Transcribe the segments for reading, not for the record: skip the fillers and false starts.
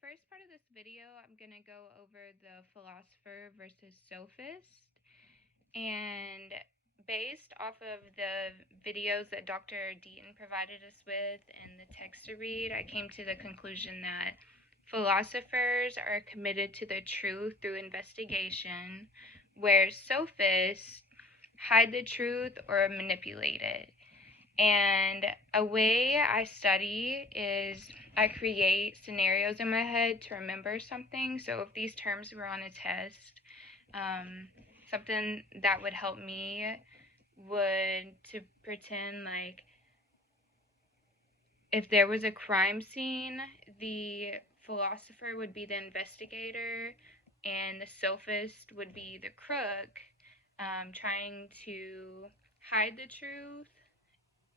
first part of this video, I'm going to go over the philosopher versus sophist. And based off of the videos that Dr. Deaton provided us with and the text to read, I came to the conclusion that philosophers are committed to the truth through investigation, where sophists hide the truth or manipulate it. And a way I study is I create scenarios in my head to remember something. So if these terms were on a test, something that would help me would to pretend like if there was a crime scene, the philosopher would be the investigator and the sophist would be the crook, trying to hide the truth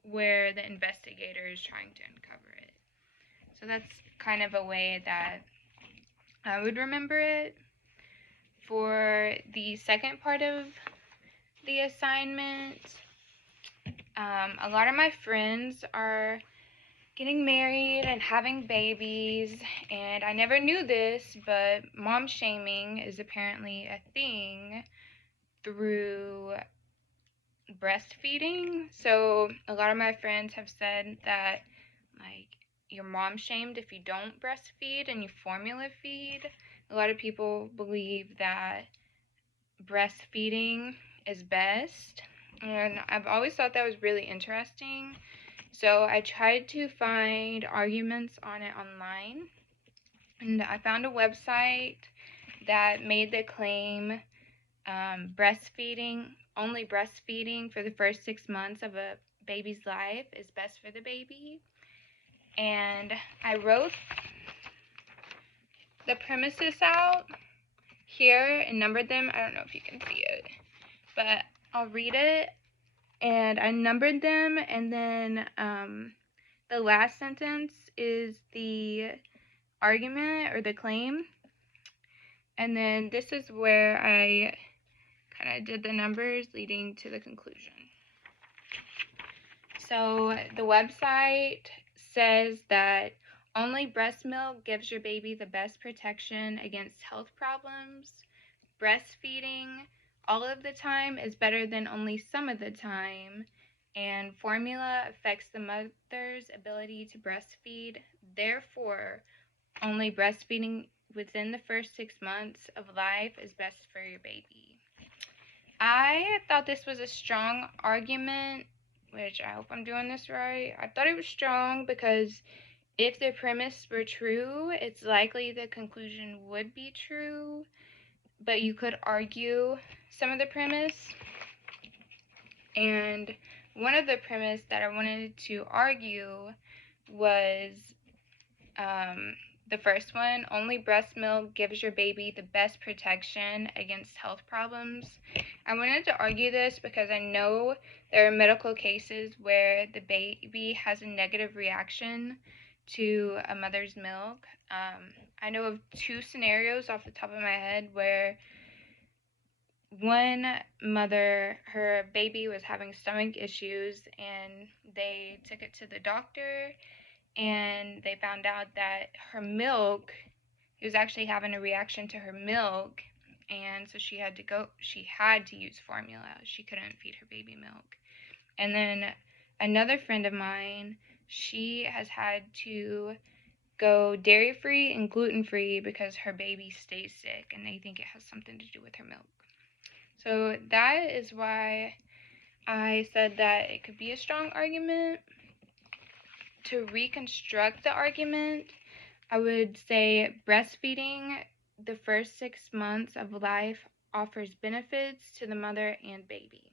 where the investigator is trying to uncover it. So that's kind of a way that I would remember it. For the second part of the assignment, a lot of my friends are getting married and having babies, and I never knew this, but mom shaming is apparently a thing through breastfeeding. So a lot of my friends have said that like you're mom shamed if you don't breastfeed and you formula feed. A lot of people believe that breastfeeding is best, and I've always thought that was really interesting. So I tried to find arguments on it online, and I found a website that made the claim only breastfeeding for the first 6 months of a baby's life is best for the baby. And I wrote the premises out here and numbered them. I don't know if you can see it, but I'll read it. And I numbered them, and then the last sentence is the argument or the claim. And then this is where I kind of did the numbers leading to the conclusion. So the website says that only breast milk gives your baby the best protection against health problems. Breastfeeding all of the time is better than only some of the time. And formula affects the mother's ability to breastfeed. Therefore, only breastfeeding within the first 6 months of life is best for your baby. I thought this was a strong argument, which I hope I'm doing this right. I thought it was strong because if the premise were true, it's likely the conclusion would be true, but you could argue some of the premise. And one of the premise that I wanted to argue was the first one, only breast milk gives your baby the best protection against health problems. I wanted to argue this because I know there are medical cases where the baby has a negative reaction to a mother's milk. I know of 2 scenarios off the top of my head where one mother, her baby was having stomach issues and they took it to the doctor and they found out that her milk, he was actually having a reaction to her milk, and so she had to use formula. She couldn't feed her baby milk. And then another friend of mine, she has had to go dairy-free and gluten-free because her baby stays sick, and they think it has something to do with her milk. So that is why I said that it could be a strong argument. To reconstruct the argument, I would say breastfeeding the first 6 months of life offers benefits to the mother and baby.